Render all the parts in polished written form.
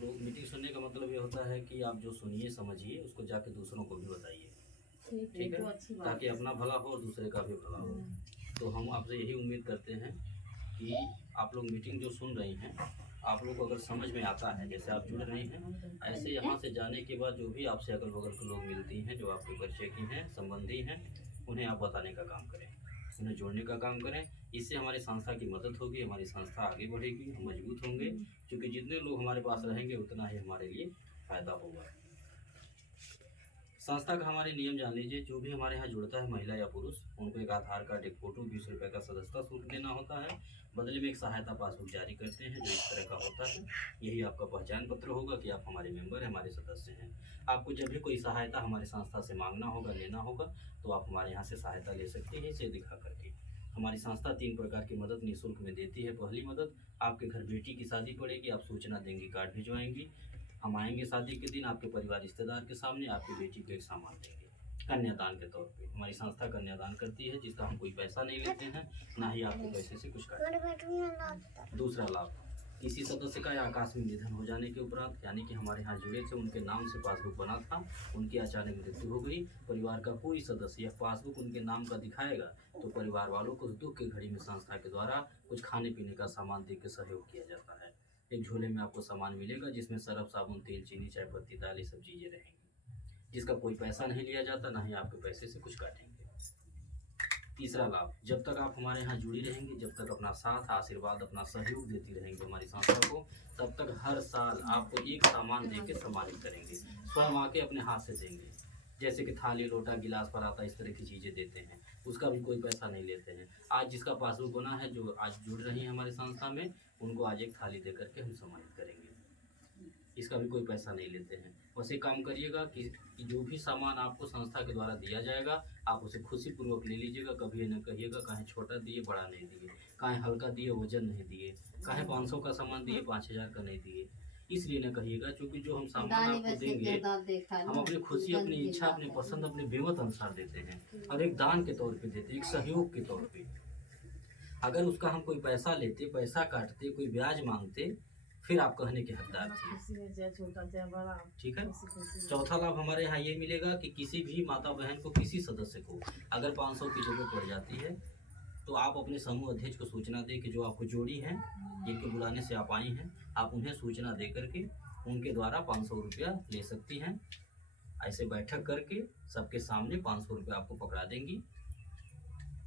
लोग मीटिंग सुनने का मतलब ये होता है कि आप जो सुनिए समझिए उसको जाके दूसरों को भी बताइए, ठीक है, ताकि अपना भला हो और दूसरे का भी भला हो। तो हम आपसे यही उम्मीद करते हैं कि आप लोग मीटिंग जो सुन रही हैं आप लोग को अगर समझ में आता है, जैसे आप जुड़ रही हैं, ऐसे यहाँ से जाने के बाद जो भी आपसे अगल बगल के लोग मिलती हैं, जो आपके परिचय की हैं, संबंधी हैं, उन्हें आप बताने का काम करें, उन्हें जोड़ने का काम करें। इससे हमारी संस्था की मदद होगी, हमारी संस्था आगे बढ़ेगी, हम मजबूत होंगे, क्योंकि जितने लोग हमारे पास रहेंगे उतना ही हमारे लिए फ़ायदा होगा। संस्था का हमारे नियम जान लीजिए। जो भी हमारे यहाँ जुड़ता है, महिला या पुरुष, उनको एक आधार कार्ड, एक फ़ोटो, 20 रुपये का सदस्यता शुल्क देना होता है। बदले में एक सहायता पासबुक जारी करते हैं जो इस तरह का होता है। यही आपका पहचान पत्र होगा कि आप हमारे मेंबर हैं, हमारे सदस्य हैं। आपको जब भी कोई सहायता हमारे संस्था से मांगना होगा, लेना होगा, तो आप हमारे यहाँ से सहायता ले सकते हैं इसे दिखा करके। हमारी संस्था 3 प्रकार की मदद निःशुल्क में देती है। पहली मदद, आपके घर बेटी की शादी पड़ेगी, आप सूचना देंगी, कार्ड भिजवाएंगी, हम आएंगे शादी के दिन आपके परिवार रिश्तेदार के सामने, आपकी बेटी को एक सामान देंगे कन्यादान के तौर पे। हमारी संस्था कन्यादान करती है जिसका हम कोई पैसा नहीं लेते हैं, ना ही आपके पैसे से कुछ काटते। दूसरा लाभ, किसी सदस्य का आकस्मिक निधन हो जाने के उपरांत, यानी कि हमारे यहाँ जुड़े थे, उनके नाम से पासबुक बना था, उनकी अचानक मृत्यु हो गई, परिवार का कोई सदस्य यह पासबुक उनके नाम का दिखाएगा तो परिवार वालों को दुख की घड़ी में संस्था के द्वारा कुछ खाने पीने का सामान दे के सहयोग किया जाता है। एक झोले में आपको सामान मिलेगा जिसमें सरफ, साबुन, तेल, चीनी, चाय पत्ती, दाल, ये सब चीज़ें रहेंगी, जिसका कोई पैसा नहीं लिया जाता, ना ही आपके पैसे से कुछ काटेंगे। तीसरा लाभ, जब तक आप हमारे यहाँ जुड़ी रहेंगी, जब तक अपना साथ, आशीर्वाद, अपना सहयोग देती रहेंगी हमारी संस्था को, तब तक हर साल आपको एक सामान दे के सम्मानित करेंगे, स्वयं आके अपने हाथ से देंगे। जैसे कि थाली, लोटा, गिलास, पराता, इस तरह की चीज़ें देते हैं, उसका भी कोई पैसा नहीं लेते हैं। आज जिसका पासबुक बना है, जो आज जुड़ रही है हमारी संस्था में, उनको आज एक थाली दे करके हम सम्मानित करेंगे, इसका भी कोई पैसा नहीं लेते हैं। बस एक काम करिएगा कि जो भी सामान आपको संस्था के द्वारा दिया जाएगा आप उसे खुशी पूर्वक ले लीजिएगा। कभी न कहिएगा कहीं छोटा दिए, बड़ा नहीं दिए, कहीं हल्का दिए, वजन नहीं दिए, कहीं 500 का सामान दिए, 5000 का नहीं दिए। इसलिए न कहिएगा, क्योंकि जो हम सामान आपको देंगे हम अपनी खुशी, अपनी इच्छा, अपनी पसंद, अपने बेमत अनुसार देते हैं और एक दान के तौर पे देते हैं, एक सहयोग के तौर पे। अगर उसका हम कोई पैसा लेते, पैसा काटते, कोई ब्याज मांगते, फिर आप कहने के हकदार थे, ठीक है। चौथा लाभ हमारे यहाँ ये मिलेगा कि किसी भी माता बहन को, किसी सदस्य को अगर 500 की जरूरत पड़ जाती है तो आप अपने समूह अध्यक्ष को सूचना दे कि जो आपको जोड़ी हैं, जिनके बुलाने से आप आई हैं, आप उन्हें सूचना दे करके उनके द्वारा 500 रुपया ले सकती हैं। ऐसे बैठक करके सबके सामने 500 रुपया आपको पकड़ा देंगी,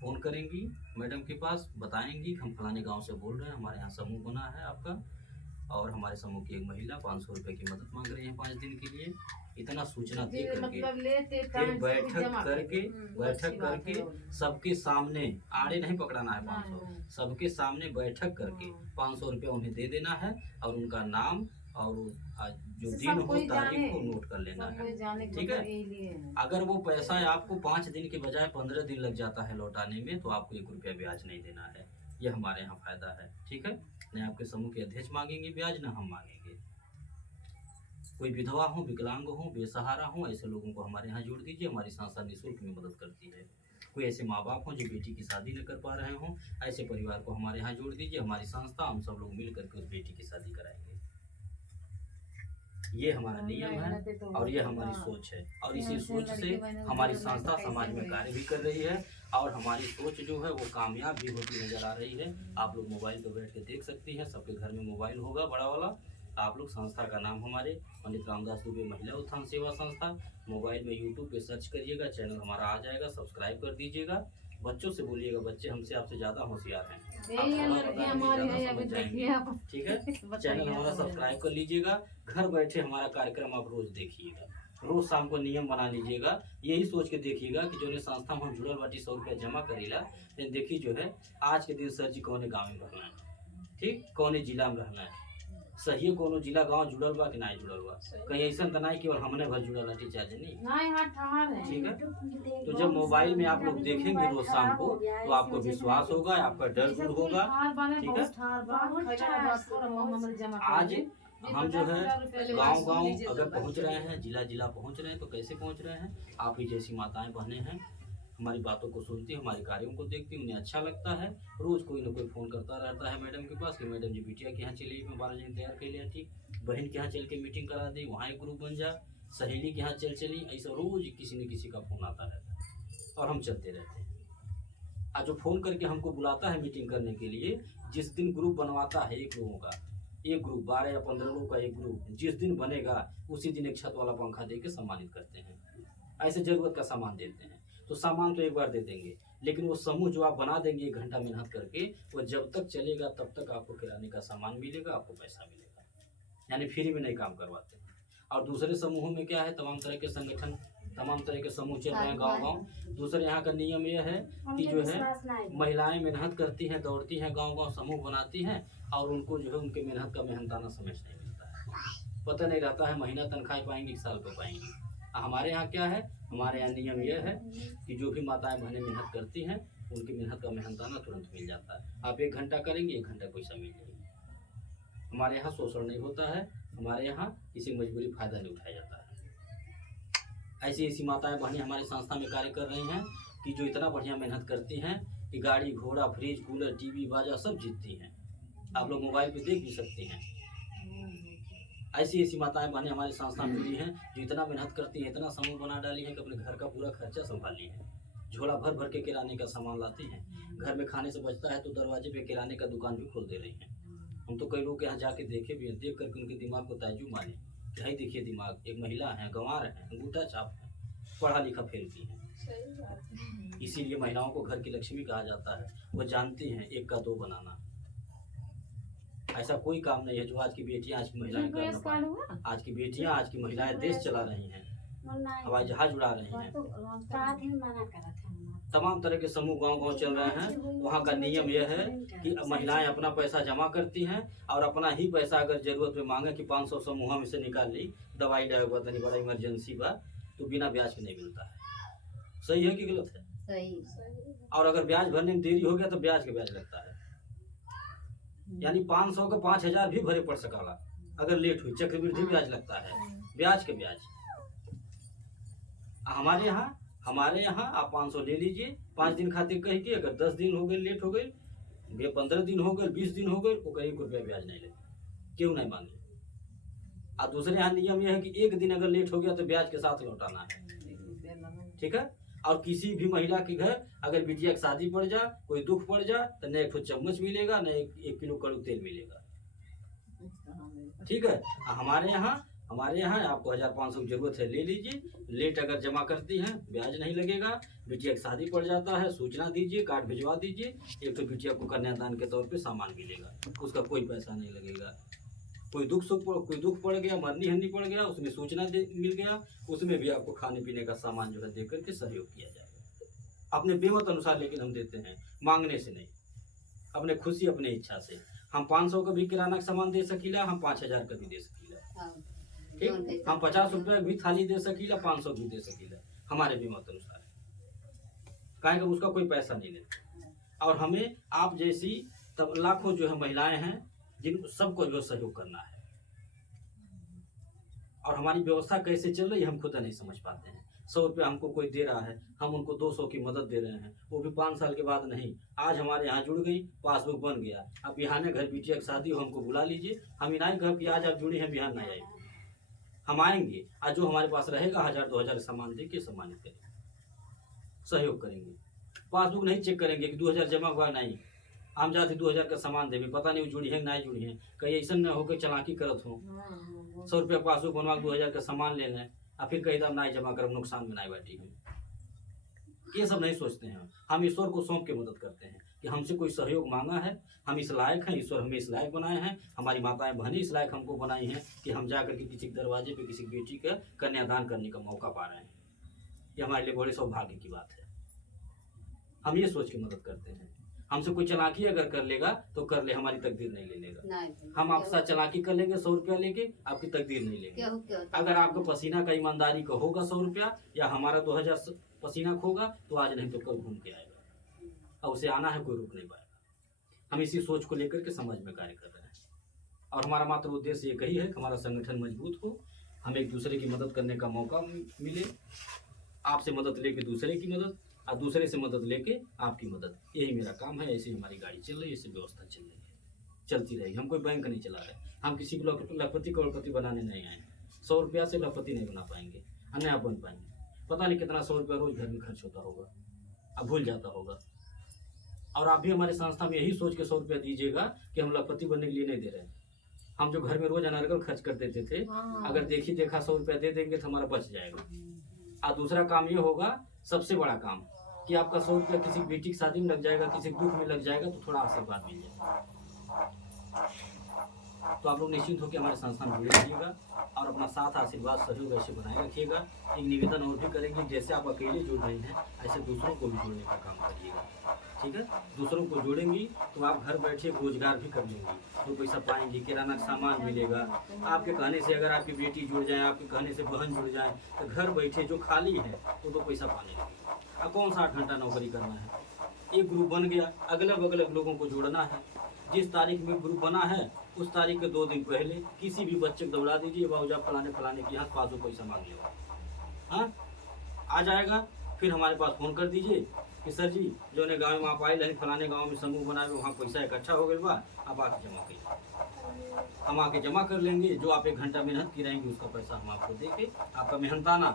फ़ोन करेंगी मैडम के पास, बताएंगी हम फलाने गांव से बोल रहे हैं, हमारे यहाँ समूह बना है आपका, और हमारे समूह की एक महिला 500 रुपये की मदद मांग रही है 5 दिन के लिए। इतना सूचना दे करके फिर बैठक करके सबके सामने, आड़े नहीं पकड़ाना है 500, सबके सामने बैठक करके 500 रुपया उन्हें दे देना है और उनका नाम और जो दिन हो, तारीख को नोट कर लेना है, ठीक है। अगर वो पैसा आपको 5 दिन के बजाय 15 दिन लग जाता है लौटाने में, तो आपको 1 रुपया ब्याज नहीं देना है। यह हमारे यहाँ फायदा है, ठीक है। न आपके समूह के अध्यक्ष मांगेंगे ब्याज, न हम मांगेंगे। कोई विधवा हो, विकलांग हो, बेसहारा हो, ऐसे लोगों को हमारे यहाँ जोड़ दीजिए, हमारी संस्था निःशुल्क में मदद करती है। कोई ऐसे माँ बाप हो जो बेटी की शादी न कर पा रहे हों, ऐसे परिवार को हमारे यहाँ जोड़ दीजिए, हमारी संस्था, हम सब लोग मिल करके उस बेटी की शादी कराएंगे। ये हमारा नियम है और ये हमारी सोच है, और इसी सोच से हमारी संस्था समाज में कार्य भी कर रही है और हमारी सोच जो है वो कामयाब भी होती नजर आ रही है। आप लोग मोबाइल पर बैठ के देख सकती हैं, सबके घर में मोबाइल होगा बड़ा वाला। आप लोग संस्था का नाम हमारे पंडित रामदास दुबे महिला उत्थान सेवा संस्था, मोबाइल में यूट्यूब पे सर्च करिएगा, चैनल हमारा आ जाएगा, सब्सक्राइब कर दीजिएगा। बच्चों से बोलिएगा, बच्चे हमसे आपसे ज़्यादा होशियार हैं, ठीक है। चैनल हमारा सब्सक्राइब कर लीजिएगा, घर बैठे हमारा कार्यक्रम आप रोज देखिएगा, रोज शाम को नियम बना लीजिएगा। यही सोच के देखिएगा कि जो संस्था में हम जुड़ल बाटी 100 रुपया जमा करीला, लेकिन देखी जो है आज के दिन सर जी कौने गाँव में रहना है, ठीक, कौने जिला में रहना है, सही है, कोनो जिला गांव जुड़ल बा कि नहीं जुड़ल बा, कहीं ऐसा तो नहीं केवल हमने भर जुड़ल है टीचर जी नहीं, ठीक है। तो जब मोबाइल में आप लोग देखेंगे रोज शाम को, तो आपको विश्वास होगा, आपका डर दूर होगा, ठीक है। आज हम जो है गांव अगर पहुंच रहे हैं, जिला पहुंच रहे हैं, तो कैसे पहुंच रहे हैं, आप ही जैसी माताएं बहनें हैं, हमारी बातों को सुनती, हमारे कार्यों को देखती, उन्हें अच्छा लगता है। रोज कोई ना कोई फ़ोन करता रहता है मैडम के पास कि मैडम जी बिटिया के यहाँ चलिए, मैं 12 जन तैयार कर लिया, ठीक, बहन के यहाँ चल के मीटिंग करा दे, वहाँ एक ग्रुप बन जा, सहेली के यहाँ चली, ऐसा रोज किसी न किसी का फोन आता रहता है और हम चलते रहते हैं। आज जो फ़ोन करके हमको बुलाता है मीटिंग करने के लिए, जिस दिन ग्रुप बनवाता है एक लोगों का, एक ग्रुप 12 या 15 लोगों का एक ग्रुप जिस दिन बनेगा उसी दिन एक छत वाला पंखा दे के सम्मानित करते हैं। ऐसे ज़रूरत का सामान देते हैं। तो सामान तो एक बार दे देंगे, लेकिन वो समूह जो आप बना देंगे 1 घंटा मेहनत करके, वो जब तक चलेगा तब तक आपको किराने का सामान मिलेगा, आपको पैसा मिलेगा, यानी फ्री में नहीं काम करवाते हैं। और दूसरे समूहों में क्या है, तमाम तरह के संगठन, तमाम तरह के समूह चल रहे हैं गांव-गांव। दूसरे यहाँ का नियम यह है कि जो है महिलाएं मेहनत करती हैं, दौड़ती हैं, गांव-गांव समूह बनाती हैं और उनको जो है उनके मेहनत का मेहनताना समझ नहीं मिलता है, पता नहीं रहता है महीना तनख्वाह पाएंगी कि साल पे पाएंगी। हमारे यहाँ क्या है, हमारे यहाँ नियम यह है कि जो भी माताएं बहनें मेहनत करती हैं उनकी मेहनत का मेहनताना तुरंत मिल जाता है। आप 1 घंटा करेंगे 1 घंटा पैसा मिल जाएगा। हमारे यहाँ शोषण नहीं होता है, हमारे यहाँ किसी मजबूरी फायदा नहीं उठाया जाता है। ऐसी ऐसी माताएं बहनें हमारी संस्था में कार्य कर रही हैं कि जो इतना बढ़िया मेहनत करती हैं कि गाड़ी घोड़ा फ्रिज कूलर टीवी बाजा सब जीतती हैं। आप लोग मोबाइल पे देख भी सकते हैं। ऐसी ऐसी माताएं बहनें हमारी संस्था में मिली हैं जो इतना मेहनत करती हैं, इतना समूह बना डाली है कि अपने घर का पूरा खर्चा संभाली है, झोला भर भर के किराने का सामान लाती हैं। घर में खाने से बचता है तो दरवाजे पे किराने का दुकान भी खोल दे रही हैं। हम तो कई लोग के यहाँ जाके देखे भी हैं, देख करके उनके दिमाग को ताज्जुब माने कि भाई देखिए दिमाग, एक महिला है, गंवार है, अंगूठा छाप है, पढ़ा लिखा फेल की है। इसीलिए महिलाओं को घर की लक्ष्मी कहा जाता है। वो जानती हैं 1 का 2 बनाना। ऐसा कोई काम नहीं है जो आज की बेटियां, आज की महिलाएं कर ना पाएं। आज की बेटियां, आज की महिलाएं देश चला रही हैं, हवाई जहाज उड़ा रही हैं। तमाम तरह के समूह गांव-गांव चल रहे हैं। वहाँ का नियम यह है कि महिलाएं अपना पैसा जमा करती हैं और अपना ही पैसा अगर जरूरत में मांगे कि 500 समूह में से निकाल ली, दवाई लाए हुआ तनी बड़ा इमरजेंसी बा, तो बिना ब्याज के नहीं मिलता है। सही है कि गलत है? सही। और अगर ब्याज भरने में देरी हो गया तो ब्याज के ब्याज लगता है, यानी 500 का 5000 भी भरे पड़ सकाला अगर लेट हुई, चक्रवृद्धि ब्याज लगता है, ब्याज के ब्याज। हमारे यहाँ आप 500 ले लीजिए, 5 दिन खातिर कह के, अगर 10 दिन हो गए लेट हो गए, 15 दिन हो गए, 20 दिन हो गए, वो 1 रुपया ब्याज नहीं लेते, क्यों नहीं मांगे। और दूसरे यहाँ नियम यह है कि 1 दिन अगर लेट हो गया तो ब्याज के साथ लौटाना है, ठीक है। और किसी भी महिला के घर अगर बिटिया की शादी पड़ जा, कोई दुख पड़ जा, तो न 1 चम्मच मिलेगा, न 1 किलो कड़ू तेल मिलेगा, ठीक है। हमारे यहाँ आपको 1500 की जरूरत है ले लीजिए, लेट अगर जमा करती हैं ब्याज नहीं लगेगा। बिटिया की शादी पड़ जाता है, सूचना दीजिए, कार्ड भिजवा दीजिए, एक तो बिटिया को कन्यादान के तौर पे सामान मिलेगा, उसका कोई पैसा नहीं लगेगा। कोई दुख पड़ गया, मरनी हरनी पड़ गया, उसमें सूचना मिल गया, उसमें भी आपको खाने पीने का सामान जो है दे करके सहयोग किया जाएगा। अपने बेमत अनुसार लेकिन हम देते हैं, मांगने से नहीं, अपने खुशी अपने इच्छा से। हम 500 का भी किराना का सामान दे सकीला, हम 5000 का भी दे सकीला, ठीक। हम 50 रुपये भी थाली दे सकीला, 500 भी दे सकीला, हमारे बेमत अनुसार, काहे कि उसका कोई पैसा नहीं लेता। और हमें आप जैसी तब लाखों जो है महिलाएं हैं जिन सबको जो सहयोग करना है। और हमारी व्यवस्था कैसे चल रही है हम खुद नहीं समझ पाते हैं। 100 रुपया हमको कोई दे रहा है, हम उनको 200 की मदद दे रहे हैं, वो भी 5 साल के बाद नहीं। आज हमारे यहाँ जुड़ गई, पासबुक बन गया, अब बिहाने घर बिटिया की शादी हो हमको बुला लीजिए, हम इनाई घर की आज आप जुड़ी हैं, बिहान नहीं आएगी, हम आएंगे। आज जो हमारे पास रहेगा 1000-2000 सामान दे के सम्मानित करेंगे, सहयोग करेंगे। पासबुक नहीं चेक करेंगे कि 2000 जमा हुआ, नहीं, हम जाते 2000 का सामान देवे, पता नहीं जुड़ी है नहीं जुड़ी है, कहीं ऐसा न हो के चलाकी करत हो, 100 रुपया पासबुक बनवा 2000 का सामान ले लें और फिर कहीं दाम नहीं जमा कर, नुकसान में नहीं बैठी है। ये सब नहीं सोचते हैं। हम ईश्वर को सौंप के मदद करते हैं कि हमसे कोई सहयोग मांगा है, हम इस लायक हैं, ईश्वर हमें इस लायक बनाए हैं, हमारी माताएं बहनें इस लायक हमको बनाई हैं कि हम जा करके किसी के दरवाजे पे किसी बेटी का कन्यादान करने का मौका पा रहे हैं। ये हमारे लिए बड़े सौभाग्य की बात है। हम ये सोच के मदद करते हैं। हमसे कोई चलाकी अगर कर लेगा तो कर ले, हमारी तकदीर नहीं ले लेगा। हम आपसे चलाकी कर लेंगे 100 रुपया लेके, आपकी तकदीर नहीं लेंगे। अगर आपका पसीना का ईमानदारी का होगा 100 रुपया, या हमारा 2000 पसीना खोगा, तो आज नहीं तो कल घूम के आएगा, और उसे आना है, कोई रुक नहीं पाएगा। हम इसी सोच को लेकर के समाज में कार्य कर रहे हैं, और हमारा मात्र उद्देश्य एक ही है कि हमारा संगठन मजबूत हो, हम एक दूसरे की मदद करने का मौका मिले, आपसे मदद लेके दूसरे की मदद, और दूसरे से मदद लेके आपकी मदद, यही मेरा काम है। ऐसी हमारी गाड़ी चल रही है, ऐसी व्यवस्था चल रही है। चलती रहेगी। हम कोई बैंक नहीं चला रहे, हम किसी को लखपति करोड़पति बनाने नहीं आए। 100 रुपया से लखपति नहीं बना पाएंगे, न आप बन पाएंगे। पता नहीं कितना 100 रुपया रोज घर में खर्च होता होगा, अब भूल जाता होगा। और आप भी हमारे संस्था में यही सोच के 100 रुपया दीजिएगा कि हम लखपति बनने के लिए नहीं दे रहे हैं। हम जो घर में रोज अनर्गल खर्च कर देते थे, अगर देखी देखा 100 रुपया दे देंगे तो हमारा बच जाएगा। और दूसरा काम ये होगा, सबसे बड़ा काम, कि आपका 100 रुपया किसी बेटी की शादी में लग जाएगा, किसी दुख में लग जाएगा, तो थोड़ा आशीर्वाद मिल जाएगा। तो आप लोग निश्चिंत होकर हमारे संस्था में जुड़े रहिएगा और अपना साथ आशीर्वाद सहयोग ऐसे बनाए रखिएगा। एक निवेदन और भी करेंगे, जैसे आप अकेले जुड़ रहे हैं ऐसे दूसरों को भी जोड़ने का काम करिएगा, ठीक है। दूसरों को जोड़ेंगी तो आप घर बैठे रोजगार भी कर लेंगी, तो पैसा पाएंगी, किराना का सामान मिलेगा। आपके कहने से अगर आपकी बेटी जुड़ जाए, आपके कहने से बहन जुड़ जाए, तो घर बैठे जो खाली है वो तो पैसा पाने लगेगी। अब कौन सा 8 घंटा नौकरी करना है। एक ग्रुप बन गया, अगल बगल लोगों को जोड़ना है। जिस तारीख में ग्रुप बना है उस तारीख के 2 दिन पहले किसी भी बच्चे को दौड़ा दीजिए, बाबूजा फलाने के यहाँ 500 पैसा मांग लिया, हाँ आ जाएगा। फिर हमारे पास फ़ोन कर दीजिए कि सर जी जो ने गाँव में आप आए हैं, फलाने गाँव में समूह बनाए, वहाँ पैसा इकट्ठा हो गया बा, आप आके जमा करिए। हम आके जमा कर लेंगे। जो आप 1 घंटा मेहनत की रहेंगे उसका पैसा हम आपको दे के, आपका मेहनताना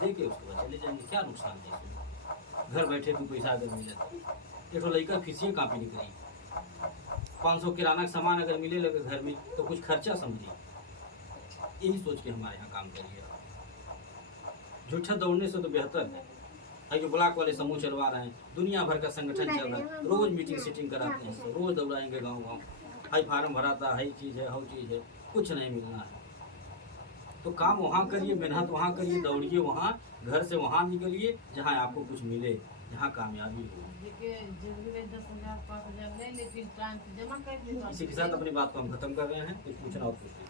दे के उसके बाद चले जाएंगे। क्या नुकसान है इसमें, घर बैठे भी पैसा अगर मिले तो। एक लड़का फीसिए कापी निकली, 500 किराना का सामान अगर मिले लगे घर में तो कुछ खर्चा समझिए। यही सोच के हमारे यहाँ काम करिए। झूठा दौड़ने से तो बेहतर है जो ब्लॉक वाले समूह चलवा रहे हैं, दुनिया भर का संगठन चल रहा है, रोज मीटिंग सीटिंग कराते हैं, रोज दौड़ाएंगे गाँव गाँव, हाई फार्म भराता है, चीज़ है, हर चीज़ है, कुछ नहीं मिलना है। तो काम वहाँ करिए, मेहनत वहाँ करिए, दौड़िए वहाँ, घर से वहाँ निकलिए जहाँ आपको कुछ मिले, जहाँ कामयाबी हो। इसी के साथ अपनी बात को हम खत्म कर रहे हैं। कुछ पूछना और पूछना।